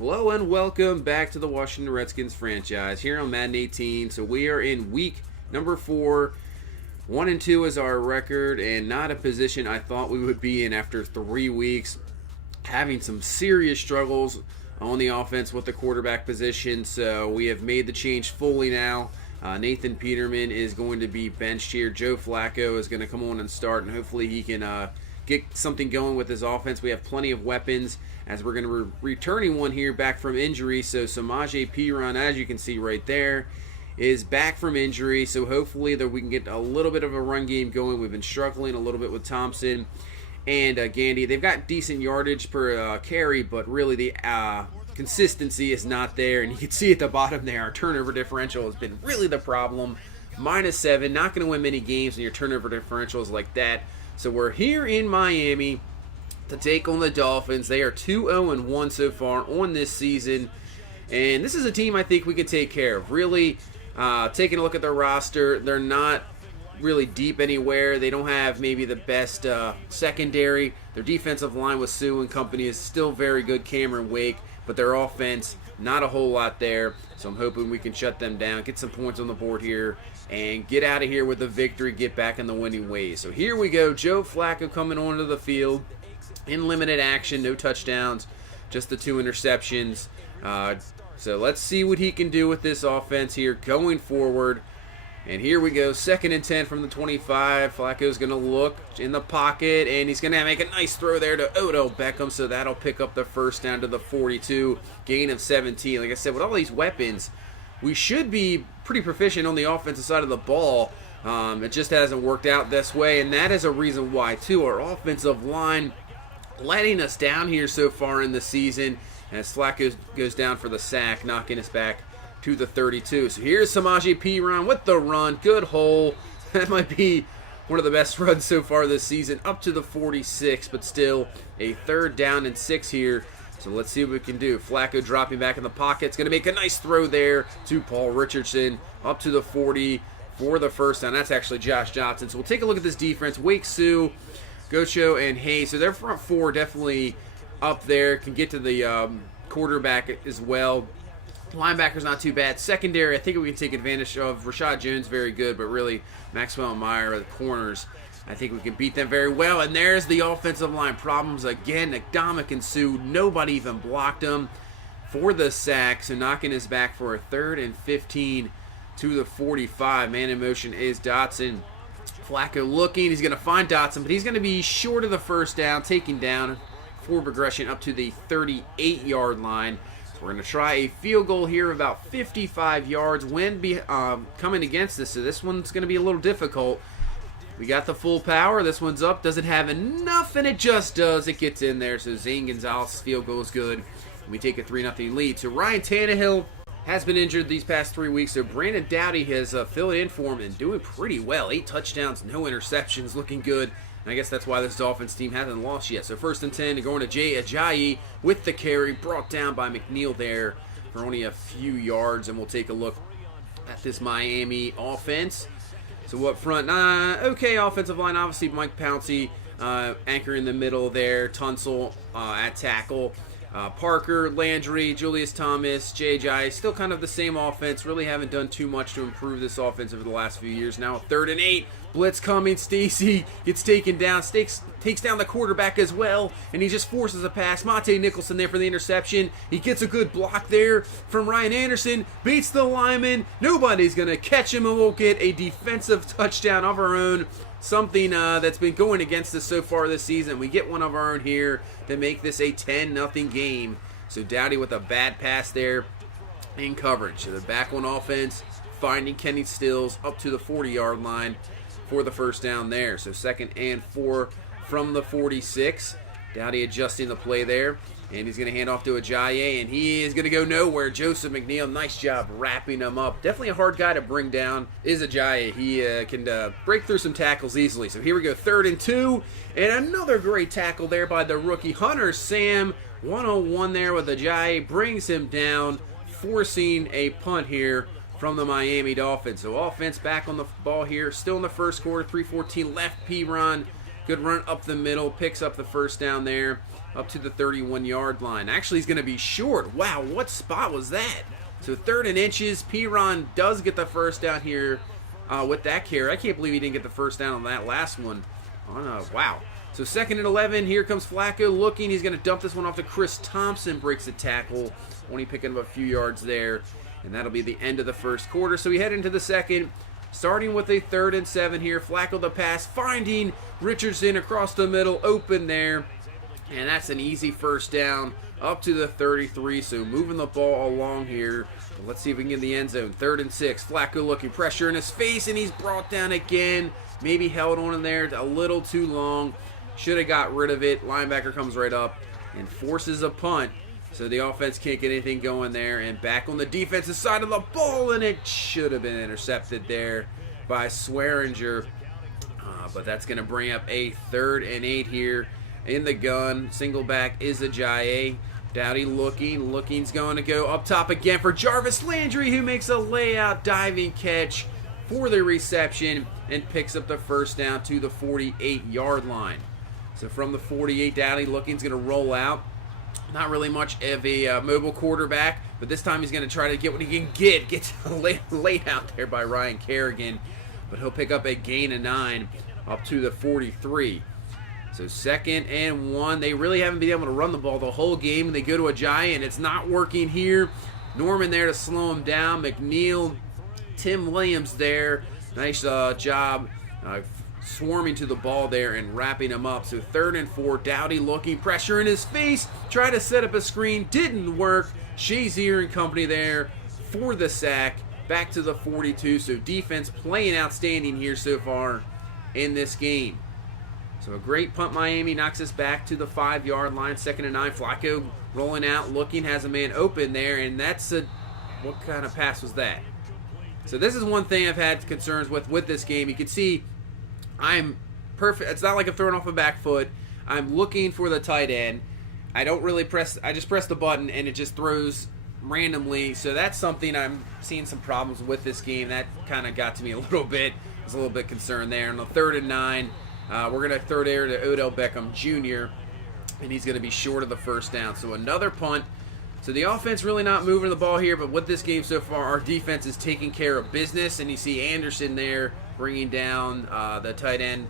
Hello and welcome back to the Washington Redskins franchise here on Madden 18. So we are in week number 4. 1-2 is our record, and not a position I thought we would be in after 3 weeks. Having some serious struggles on the offense with the quarterback position, so we have made the change fully now. Nathan Peterman is going to be benched here. Joe Flacco is going to come on and start, and hopefully he can get something going with his offense. We have plenty of weapons, as we're going to be returning one here back from injury. So Samaje Perine, as you can see right there, is back from injury. So hopefully that we can get a little bit of a run game going. We've been struggling a little bit with Thompson and Gandy. They've got decent yardage per carry, but really the consistency is not there. And you can see at the bottom there, our turnover differential has been really the problem. -7, not going to win many games when your turnover differential is like that. So we're here in Miami to take on the Dolphins. They are 2-0-1 so far on this season. And this is a team I think we can take care of. Really, taking a look at their roster, they're not really deep anywhere. They don't have maybe the best secondary. Their defensive line with Sue and company is still very good, Cameron Wake, but their offense, not a whole lot there. So I'm hoping we can shut them down, get some points on the board here, and get out of here with a victory, get back in the winning ways. So here we go, Joe Flacco coming onto the field in limited action, no touchdowns, just the 2 interceptions. So let's see what he can do with this offense here going forward. And here we go, 2nd and 10 from the 25. Flacco's going to look in the pocket, and he's going to make a nice throw there to Odell Beckham, so that'll pick up the first down to the 42, gain of 17. Like I said, with all these weapons, we should be pretty proficient on the offensive side of the ball. It just hasn't worked out this way, and that is a reason why, too. Our offensive line letting us down here so far in the season, as Flacco goes down for the sack, knocking us back to the 32. So here's Samaje Perine with the run. Good hole. That might be one of the best runs so far this season, up to the 46, but still a 3rd down and 6 here. So let's see what we can do. Flacco dropping back in the pocket. It's going to make a nice throw there to Paul Richardson, up to the 40 for the first down. That's actually Josh Johnson. So we'll take a look at this defense. Wake, Sue, Gocho, and Hayes. So their front 4 definitely up there. Can get to the quarterback as well. Linebacker's not too bad. Secondary, I think we can take advantage of. Rashad Jones, very good, but really Maxwell and Meyer are the corners. I think we can beat them very well. And there's the offensive line problems again. Dominic and Sue, nobody even blocked him for the sack. So knocking us back for a 3rd and 15 to the 45. Man in motion is Dotson. Flacco looking. He's going to find Dotson, but he's going to be short of the first down, taking down for progression up to the 38-yard line. We're going to try a field goal here, about 55 yards. Wind coming against us, so this one's going to be a little difficult. We got the full power. This one's up. Doesn't have enough, and it just does. It gets in there, so Zane Gonzalez's field goal is good. And we take a 3-0 lead. So Ryan Tannehill has been injured these past 3 weeks, so Brandon Doughty has filled in for him and doing pretty well. 8 touchdowns, no interceptions, looking good. And I guess that's why this Dolphins team hasn't lost yet. So 1st and 10, going to Jay Ajayi with the carry, brought down by McNeil there for only a few yards. And we'll take a look at this Miami offense. So up front, okay offensive line. Obviously, Mike Pouncey anchor in the middle there. Tunsil at tackle. Parker, Landry, Julius Thomas, Jay Ajayi, still kind of the same offense. Really haven't done too much to improve this offense over the last few years. Now 3rd and 8. Blitz coming. Stacy gets taken down. Takes down the quarterback as well, and he just forces a pass. Monte Nicholson there for the interception. He gets a good block there from Ryan Anderson. Beats the lineman. Nobody's going to catch him, and we'll get a defensive touchdown of our own. Something that's been going against us so far this season. We get one of our own here to make this a 10-0 game. So Doughty with a bad pass there in coverage. So they're back on offense, finding Kenny Stills up to the 40-yard line for the first down there. So 2nd and 4 from the 46. Doughty adjusting the play there. And he's going to hand off to Ajayi, and he is going to go nowhere. Joseph McNeil, nice job wrapping him up. Definitely a hard guy to bring down is Ajayi. He can break through some tackles easily. So here we go, 3rd and 2. And another great tackle there by the rookie, Hunter Sam. 1-on-1 there with Ajayi. Brings him down, forcing a punt here from the Miami Dolphins. So offense back on the ball here. Still in the first quarter, 3:14 left. Perine Good run up the middle, picks up the first down there, up to the 31-yard line. Actually, he's going to be short. Wow, what spot was that? So 3rd and inches. Piron does get the first down here with that carry. I can't believe he didn't get the first down on that last one. Wow. So 2nd and 11. Here comes Flacco looking. He's going to dump this one off to Chris Thompson. Breaks the tackle. Only picking up a few yards there. And that'll be the end of the first quarter. So we head into the second. Starting with a 3rd and 7 here. Flacco the pass. Finding Richardson across the middle. Open there. And that's an easy first down up to the 33. So moving the ball along here. But let's see if we can get in the end zone. 3rd and 6. Flacco looking. Pressure in his face. And he's brought down again. Maybe held on in there a little too long. Should have got rid of it. Linebacker comes right up and forces a punt. So the offense can't get anything going there. And back on the defensive side of the ball. And it should have been intercepted there by Swearinger. But that's going to bring up a 3rd and 8 here in the gun. Single back is Ajayi. Dowdy looking. Looking's going to go up top again for Jarvis Landry, who makes a layout diving catch for the reception and picks up the first down to the 48-yard line. So from the 48, Dowdy Looking's going to roll out. Not really much of a mobile quarterback, but this time he's going to try to get what he can get. Gets laid out there by Ryan Kerrigan, but he'll pick up a gain of 9 up to the 43. So 2nd and 1. They really haven't been able to run the ball the whole game. They go to Ajayi, and it's not working here. Norman there to slow him down. McNeil, Tim Williams there. Nice job swarming to the ball there and wrapping him up. So 3rd and 4. Dowdy looking. Pressure in his face. Try to set up a screen. Didn't work. Shazier and company there for the sack. Back to the 42. So defense playing outstanding here so far in this game. So a great punt. Miami knocks us back to the 5-yard line. 2nd and 9. Flacco rolling out, looking, has a man open there, and that's a, what kind of pass was that? So this is one thing I've had concerns with this game. You can see I'm perfect. It's not like I'm throwing off a back foot. I'm looking for the tight end. I don't really press. I just press the button and it just throws randomly. So that's something I'm seeing some problems with this game. That kind of got to me a little bit. I was a little bit concerned there. On the 3rd and 9. We're going to throw it there to Odell Beckham Jr., and he's going to be short of the first down. So another punt. So the offense really not moving the ball here, but with this game so far, our defense is taking care of business, and you see Anderson there bringing down the tight end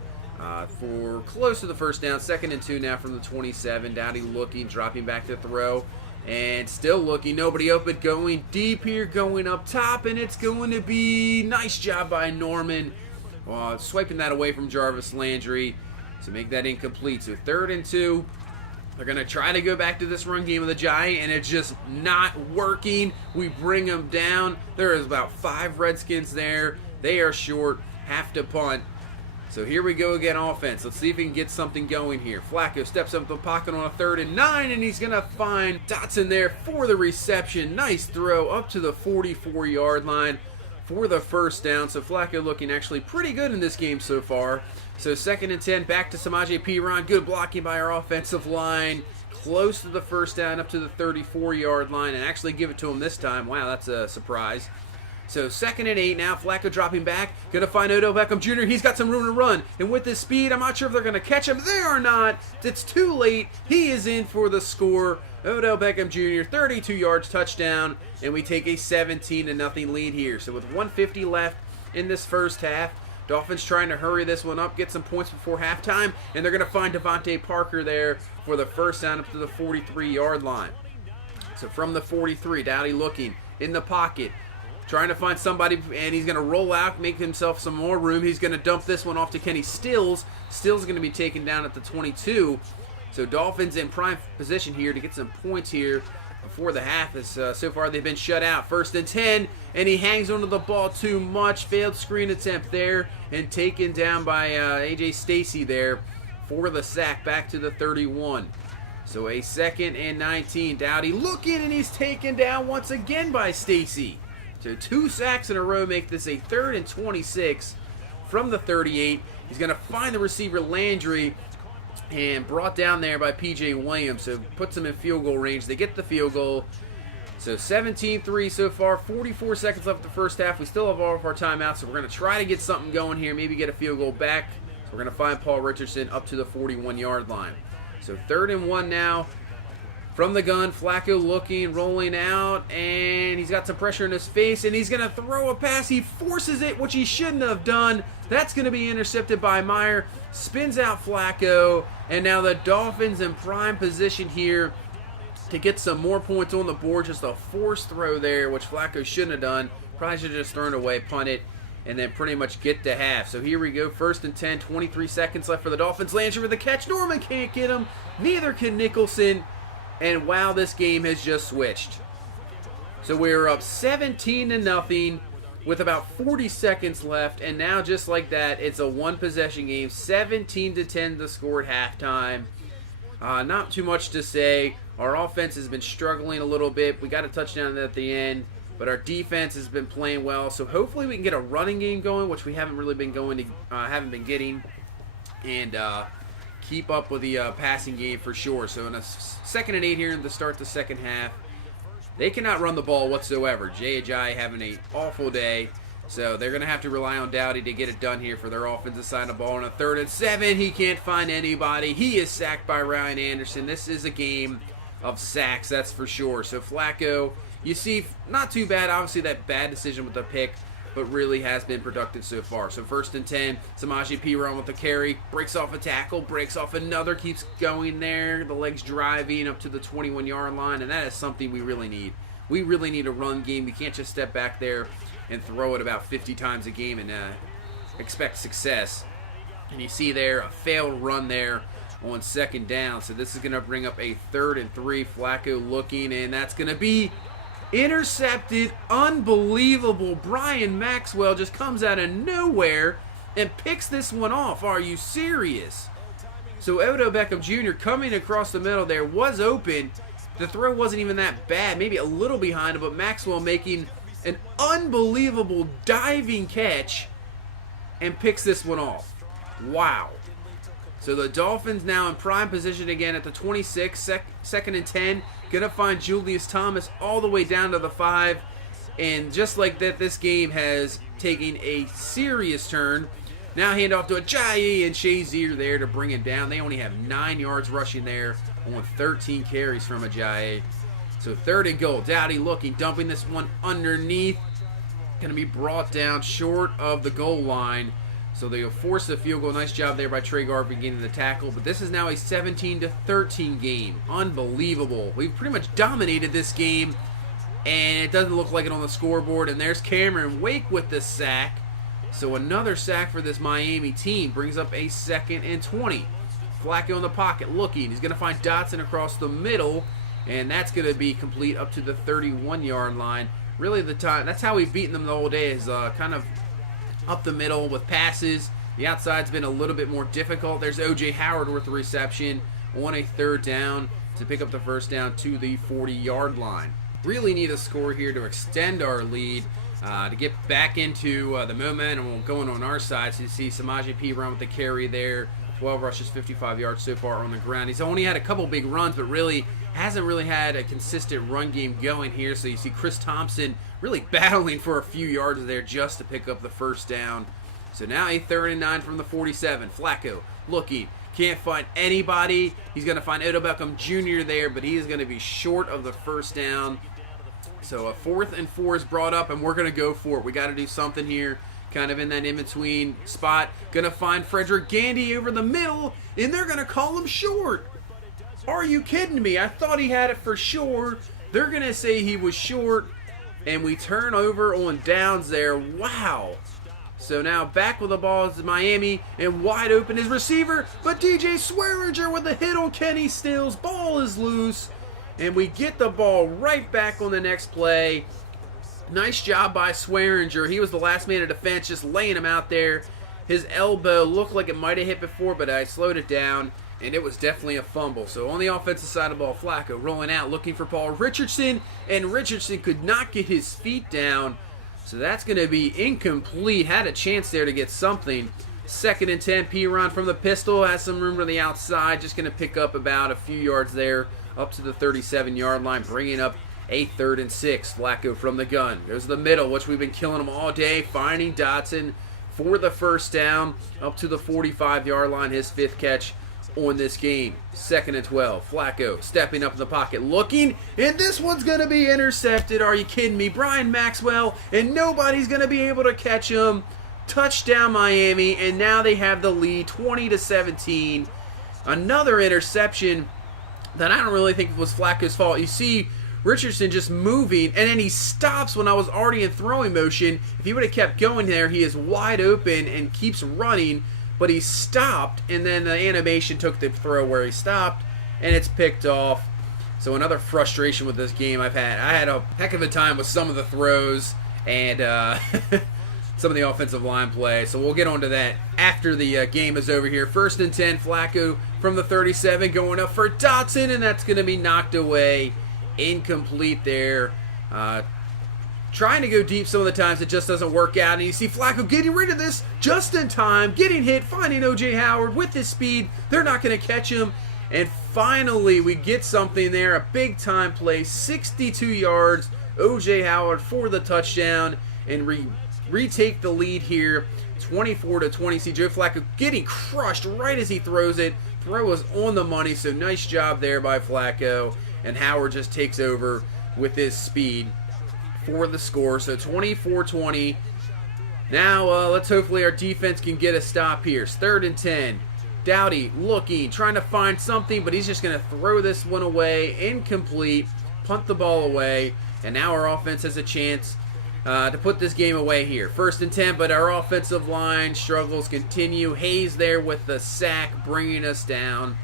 for close to the first down. 2nd and 2 now from the 27. Dowdy looking, dropping back to throw, and still looking. Nobody open, going deep here, going up top, and it's going to be nice job by Norman. Swiping that away from Jarvis Landry to make that incomplete. So 3rd and 2. They're going to try to go back to this run game with the Giant, and it's just not working. We bring them down. There is about 5 Redskins there. They are short. Have to punt. So here we go again, offense. Let's see if we can get something going here. Flacco steps up the pocket on a 3rd and 9, and he's going to find Dotson there for the reception. Nice throw up to the 44-yard line for the first down. So Flacco looking actually pretty good in this game so far. So 2nd and 10, back to Samaje Perine. Good blocking by our offensive line. Close to the first down, up to the 34-yard line, and actually give it to him this time. Wow, that's a surprise. So 2nd and 8 now. Flacco dropping back. Going to find Odell Beckham Jr. He's got some room to run. And with his speed, I'm not sure if they're going to catch him. They are not. It's too late. He is in for the score. Odell Beckham Jr., 32 yards, touchdown, and we take a 17-0 lead here. So with 1:50 left in this first half, Dolphins trying to hurry this one up, get some points before halftime, and they're going to find Devontae Parker there for the first down up to the 43-yard line. So from the 43, Dowdy looking in the pocket, trying to find somebody, and he's going to roll out, make himself some more room. He's going to dump this one off to Kenny Stills. Stills is going to be taken down at the 22. So Dolphins in prime position here to get some points here before the half. As so far they've been shut out. 1st and 10, and he hangs onto the ball too much. Failed screen attempt there, and taken down by A.J. Stacy there for the sack back to the 31. So a 2nd and 19. Dowdy looking, and he's taken down once again by Stacy. So 2 sacks in a row make this a 3rd and 26 from the 38. He's going to find the receiver Landry, and brought down there by P.J. Williams, so puts them in field goal range. They get the field goal. So 17-3 so far, 44 seconds left the first half. We still have all of our timeouts, so we're going to try to get something going here, maybe get a field goal back We're going to find Paul Richardson up to the 41-yard line. So 3rd and 1 now. From the gun, Flacco looking, rolling out, and he's got some pressure in his face, and he's going to throw a pass. He forces it, which he shouldn't have done. That's going to be intercepted by Meyer. Spins out Flacco, and now the Dolphins in prime position here to get some more points on the board. Just a forced throw there, which Flacco shouldn't have done. Probably should have just thrown it away, punt it, and then pretty much get to half. So here we go, 1st and 10, 23 seconds left for the Dolphins. Landry with the catch. Norman can't get him. Neither can Nicholson. And wow, this game has just switched. So we're up 17-0 with about 40 seconds left. And now just like that, it's a one-possession game. 17-10 the score at halftime. Not too much to say. Our offense has been struggling a little bit. We got a touchdown at the end. But our defense has been playing well. So hopefully we can get a running game going, which we haven't really been getting. And keep up with the passing game for sure. So in a 2nd and 8 here to start the second half, they cannot run the ball whatsoever. Jay Ajayi having an awful day, so they're going to have to rely on Dowdy to get it done here for their offensive side of the ball. On a 3rd and 7, he can't find anybody. He is sacked by Ryan Anderson. This is a game of sacks, that's for sure. So Flacco, you see, not too bad. Obviously that bad decision with the pick, but really has been productive so far. So 1st and 10, Samaje Perine with the carry, breaks off a tackle, breaks off another, keeps going there, the legs driving up to the 21-yard line, and that is something we really need. We really need a run game. We can't just step back there and throw it about 50 times a game and expect success. And you see there, a failed run there on 2nd down. So this is going to bring up a 3rd and 3, Flacco looking, and that's going to be intercepted. Unbelievable. Brian Maxwell just comes out of nowhere and picks this one off. Are you serious? So Odell Beckham Jr. coming across the middle there was open. The throw wasn't even that bad, maybe a little behind him, but Maxwell making an unbelievable diving catch and picks this one off. Wow. So the Dolphins now in prime position again at the 26, 2nd and 10. Going to find Julius Thomas all the way down to the 5. And just like that, this game has taken a serious turn. Now hand off to Ajayi and Shazier there to bring him down. They only have 9 yards rushing there on 13 carries from Ajayi. So 3rd and goal. Dowdy looking, dumping this one underneath. Going to be brought down short of the goal line. So they'll force the field goal. Nice job there by Trey Garvey getting the tackle. But this is now a 17-13 game. Unbelievable. We've pretty much dominated this game, and it doesn't look like it on the scoreboard. And there's Cameron Wake with the sack. So another sack for this Miami team brings up a 2nd and 20. Flacco in the pocket looking. He's going to find Dotson across the middle, and that's going to be complete up to the 31-yard line. Really, that's how we've beaten them the whole day, is kind of up the middle with passes. The outside's been a little bit more difficult. There's O.J. Howard with the reception on a 3rd down to pick up the 1st down to the 40-yard line. Really need a score here to extend our lead, to get back into the momentum going on our side. So you see Samaje Perine with the carry there. 12 rushes, 55 yards so far on the ground. He's only had a couple big runs, but really hasn't really had a consistent run game going here. So you see Chris Thompson really battling for a few yards there just to pick up the 1st down. So now a 3rd and 9 from the 47. Flacco looking. Can't find anybody. He's going to find Odell Beckham Jr. there, but he is going to be short of the 1st down. So a 4th and 4 is brought up, and we're going to go for it. We got to do something here, kind of in that in-between spot. Going to find Frederick Gandy over the middle, and they're going to call him short. Are you kidding me? I thought he had it for sure. They're going to say he was short, and we turn over on downs there. Wow. So now back with the ball is Miami, and wide open is receiver, but DJ Swearinger with a hit on Kenny Stills. Ball is loose, and we get the ball right back on the next play. Nice job by Swearinger. He was the last man of defense, just laying him out there. His elbow looked like it might have hit before, but I slowed it down, and it was definitely a fumble. So on the offensive side of the ball, Flacco rolling out, looking for Paul Richardson, and Richardson could not get his feet down. So that's going to be incomplete. Had a chance there to get something. 2nd and 10, Perine from the pistol. Has some room to the outside. Just going to pick up about a few yards there up to the 37-yard line, bringing up a 3rd and 6. Flacco from the gun. Goes to the middle, which we've been killing him all day. Finding Dotson. for the first down up to the 45-yard line, his 5th catch on this game. 2nd and 12. Flacco stepping up in the pocket, looking, and this one's going to be intercepted. Are you kidding me? Brian Maxwell, and nobody's going to be able to catch him. Touchdown Miami, and now they have the lead 20-17. Another interception that I don't really think was Flacco's fault. You see Richardson just moving, and then he stops when I was already in throwing motion. If he would have kept going there, he is wide open and keeps running, but he stopped, and then the animation took the throw where he stopped, and it's picked off. So another frustration with this game I had a heck of a time with some of the throws and some of the offensive line play. So we'll get on to that after the game is over here. 1st and 10, Flacco from the 37 going up for Dotson, and that's going to be knocked away. Incomplete there. Trying to go deep some of the times, it just doesn't work out. And you see Flacco getting rid of this just in time, getting hit, finding O.J. Howard with his speed. They're not going to catch him. And finally, we get something there, a big-time play, 62 yards. O.J. Howard for the touchdown and retake the lead here, 24-20. See Joe Flacco getting crushed right as he throws it. Throw was on the money, so nice job there by Flacco. And Howard just takes over with his speed for the score. So 24-20. Now let's hopefully our defense can get a stop here. It's 3rd and 10. Dowdy looking, trying to find something, but he's just going to throw this one away. Incomplete. Punt the ball away. And now our offense has a chance to put this game away here. 1st and 10, but our offensive line struggles continue. Hayes there with the sack, bringing us down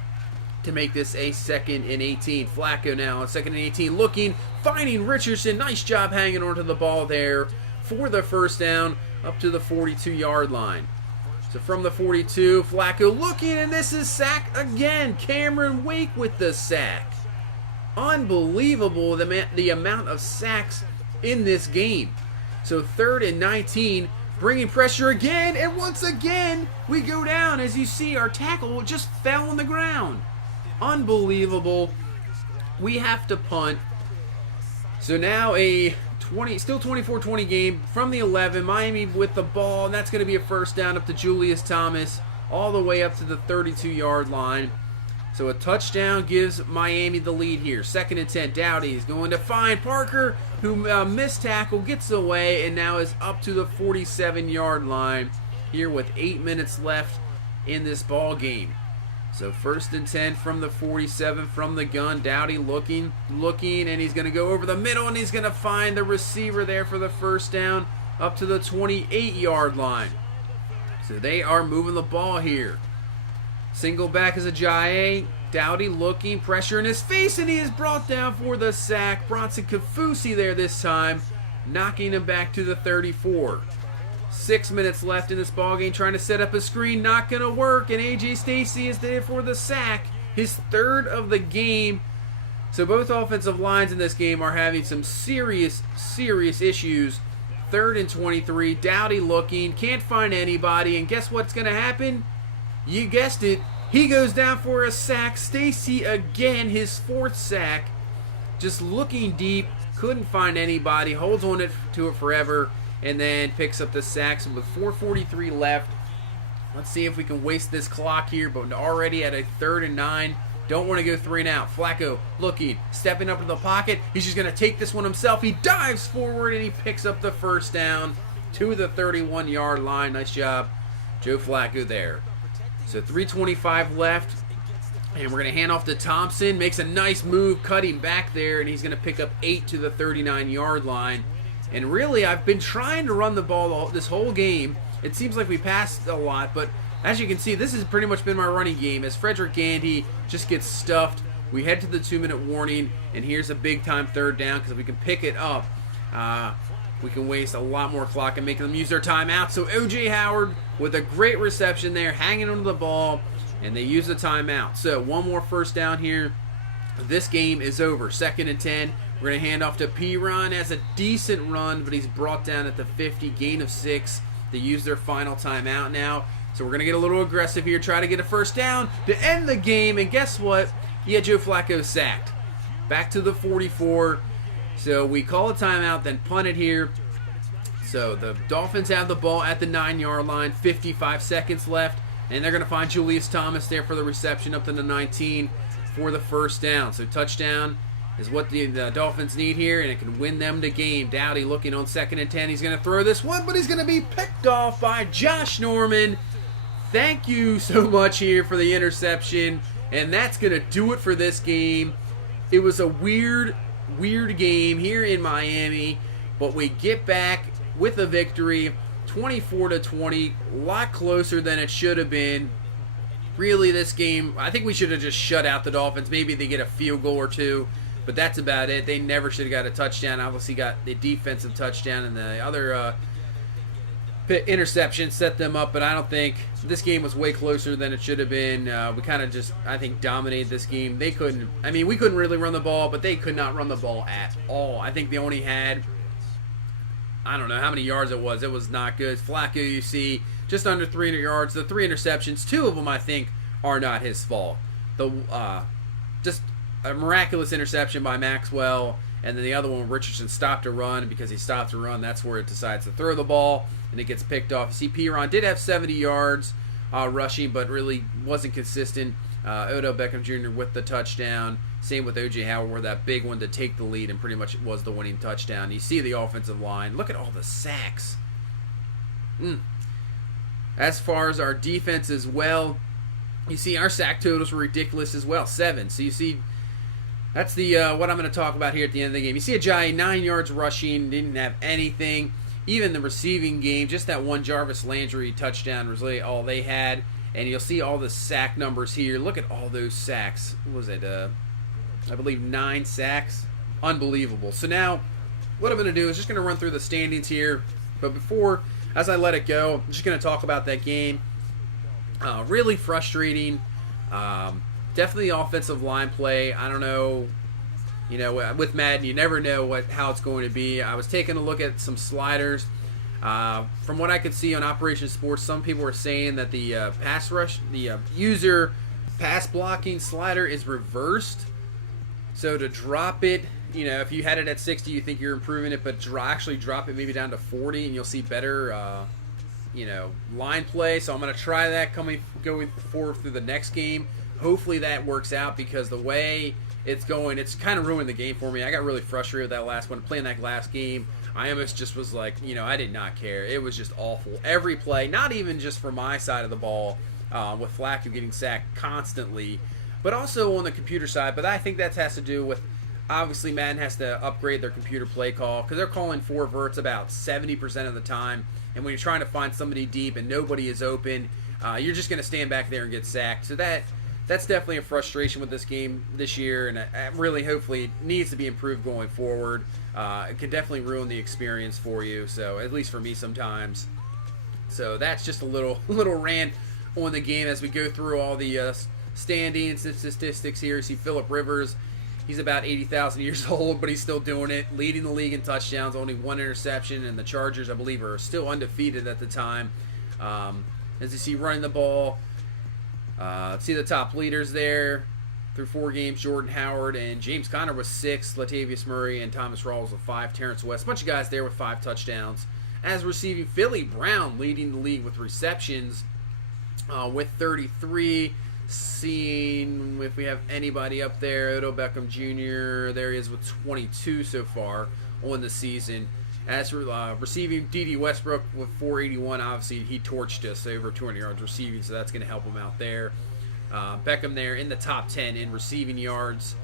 to make this a 2nd and 18. Flacco now on 2nd and 18, looking, finding Richardson. Nice job hanging onto the ball there for the first down up to the 42-yard line. So from the 42, Flacco looking, and this is sack again. Cameron Wake with the sack. Unbelievable the amount of sacks in this game. So 3rd and 19, bringing pressure again, and once again we go down. As you see, our tackle just fell on the ground. Unbelievable. We have to punt. So now still 24-20 game from the 11. Miami with the ball, and that's going to be a first down up to Julius Thomas, all the way up to the 32-yard line. So a touchdown gives Miami the lead here. 2nd and 10. Dowdy is going to find Parker, who missed tackle, gets away, and now is up to the 47-yard line here with 8 minutes left in this ball game. So 1st and 10 from the 47 from the gun. Dowdy looking, and he's going to go over the middle, and he's going to find the receiver there for the first down up to the 28-yard line. So they are moving the ball here. Single back is Ajayi. Dowdy looking, pressure in his face, and he is brought down for the sack. Bronson Kafusi there this time, knocking him back to the 34. 6 minutes left in this ballgame, trying to set up a screen, not going to work, and A.J. Stacy is there for the sack, his 3rd of the game. So both offensive lines in this game are having some serious issues. 3rd and 23, Dowdy looking, can't find anybody, and guess what's going to happen? You guessed it, he goes down for a sack. Stacy again, his 4th sack. Just looking deep, couldn't find anybody, holds on to it forever, and then picks up the sacks with 4:43 left. Let's see if we can waste this clock here, but already at a 3rd and 9. Don't want to go 3 and out. Flacco looking, stepping up in the pocket. He's just going to take this one himself. He dives forward, and he picks up the first down to the 31-yard line. Nice job, Joe Flacco there. So 3:25 left, and we're going to hand off to Thompson. Makes a nice move, cutting back there, and he's going to pick up 8 to the 39-yard line. And really, I've been trying to run the ball this whole game. It seems like we passed a lot, but as you can see, this has pretty much been my running game. As Frederick Gandy just gets stuffed, we head to the 2-minute warning, and here's a big-time 3rd down, because if we can pick it up, we can waste a lot more clock and make them use their timeout. So O.J. Howard with a great reception there, hanging onto the ball, and they use the timeout. So one more first down here. This game is over. 2nd and 10. We're going to hand off to Piron. Has a decent run, but he's brought down at the 50, gain of 6. They use their final timeout now. So we're going to get a little aggressive here, try to get a first down to end the game. And guess what? Yeah, Joe Flacco sacked. Back to the 44. So we call a timeout, then punt it here. So the Dolphins have the ball at the 9-yard line, 55 seconds left, and they're going to find Julius Thomas there for the reception up to the 19 for the first down. So touchdown is what the Dolphins need here, and it can win them the game. Dowdy looking on 2nd and 10. He's going to throw this one, but he's going to be picked off by Josh Norman. Thank you so much here for the interception, and that's going to do it for this game. It was a weird game here in Miami, but we get back with a victory, 24-20, a lot closer than it should have been. Really, this game, I think we should have just shut out the Dolphins. Maybe they get a field goal or two, but that's about it. They never should have got a touchdown. Obviously got the defensive touchdown, and the other interception set them up, but I don't think this game was way closer than it should have been. We kind of just, I think, dominated this game. We couldn't really run the ball, but they could not run the ball at all. I think they only had, I don't know how many yards it was. It was not good. Flacco, you see, just under 300 yards. The 3 interceptions, 2 of them, I think, are not his fault. Just a miraculous interception by Maxwell, and then the other one, Richardson stopped to run, and because he stopped to run, that's where it decides to throw the ball, and it gets picked off. You see, Piron did have 70 yards rushing, but really wasn't consistent. Odell Beckham Jr. with the touchdown. Same with O.J. Howard, where that big one to take the lead, and pretty much was the winning touchdown. You see the offensive line. Look at all the sacks. As far as our defense as well, you see our sack totals were ridiculous as well, 7. So you see, that's the what I'm going to talk about here at the end of the game. You see Ajayi, 9 yards rushing, didn't have anything. Even the receiving game, just that one Jarvis Landry touchdown was really all they had. And you'll see all the sack numbers here. Look at all those sacks. What was it? I believe 9 sacks. Unbelievable. So now, what I'm going to do is just going to run through the standings here. But before, as I let it go, I'm just going to talk about that game. Really frustrating. Definitely offensive line play. I don't know. You know, with Madden, you never know how it's going to be. I was taking a look at some sliders. From what I could see on Operation Sports, some people were saying that the pass rush, the user pass blocking slider is reversed. So to drop it, you know, if you had it at 60, you think you're improving it, but actually drop it maybe down to 40, and you'll see better, line play. So I'm going to try that going forward through the next game. Hopefully that works out, because the way it's going, it's kind of ruined the game for me. I got really frustrated with that last one. Playing that last game, I almost just was like, I did not care. It was just awful. Every play, not even just for my side of the ball, with Flacco getting sacked constantly, but also on the computer side. But I think that has to do with, obviously, Madden has to upgrade their computer play call, because they're calling 4 verts about 70% of the time. And when you're trying to find somebody deep and nobody is open, you're just going to stand back there and get sacked. So that's definitely a frustration with this game this year, and really, hopefully, it needs to be improved going forward. It can definitely ruin the experience for you, so at least for me sometimes. So that's just a little rant on the game as we go through all the standings and statistics here. You see Phillip Rivers, he's about 80,000 years old, but he's still doing it, leading the league in touchdowns, only 1 interception, and the Chargers, I believe, are still undefeated at the time. As you see, running the ball. See the top leaders there through 4 games. Jordan Howard and James Conner with 6. Latavius Murray and Thomas Rawls with 5. Terrence West, a bunch of guys there with 5 touchdowns. As receiving, Philly Brown leading the league with receptions with 33. Seeing if we have anybody up there. Odell Beckham Jr., there he is with 22 so far on the season. As for receiving, D.D. Westbrook with 481, obviously he torched us over 200 yards receiving, so that's going to help him out there. Beckham there in the top 10 in receiving yards.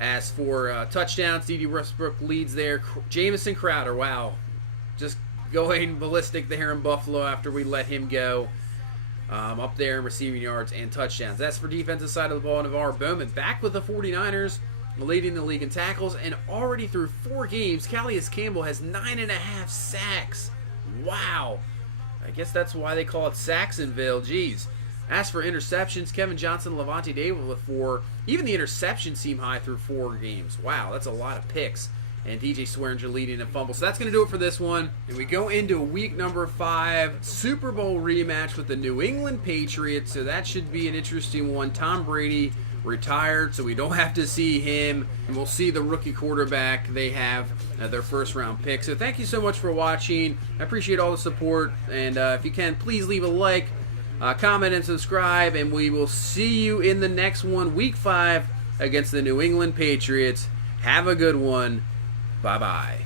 As for touchdowns, D.D. Westbrook leads there. Jamison Crowder, wow, just going ballistic there in Buffalo after we let him go. Up there in receiving yards and touchdowns. That's for defensive side of the ball. Navarre Bowman back with the 49ers, leading the league in tackles, and already through 4 games, Calais Campbell has 9.5 sacks. Wow. I guess that's why they call it Saxonville. Jeez. As for interceptions, Kevin Johnson, Levante David with 4. Even the interceptions seem high through 4 games. Wow, that's a lot of picks. And DJ Swearinger leading in fumbles. So that's going to do it for this one. And we go into week number 5, Super Bowl rematch with the New England Patriots. So that should be an interesting one. Tom Brady retired, so we don't have to see him. And we'll see the rookie quarterback they have their first-round pick. So thank you so much for watching. I appreciate all the support. And if you can, please leave a like, comment, and subscribe. And we will see you in the next one, Week 5, against the New England Patriots. Have a good one. Bye-bye.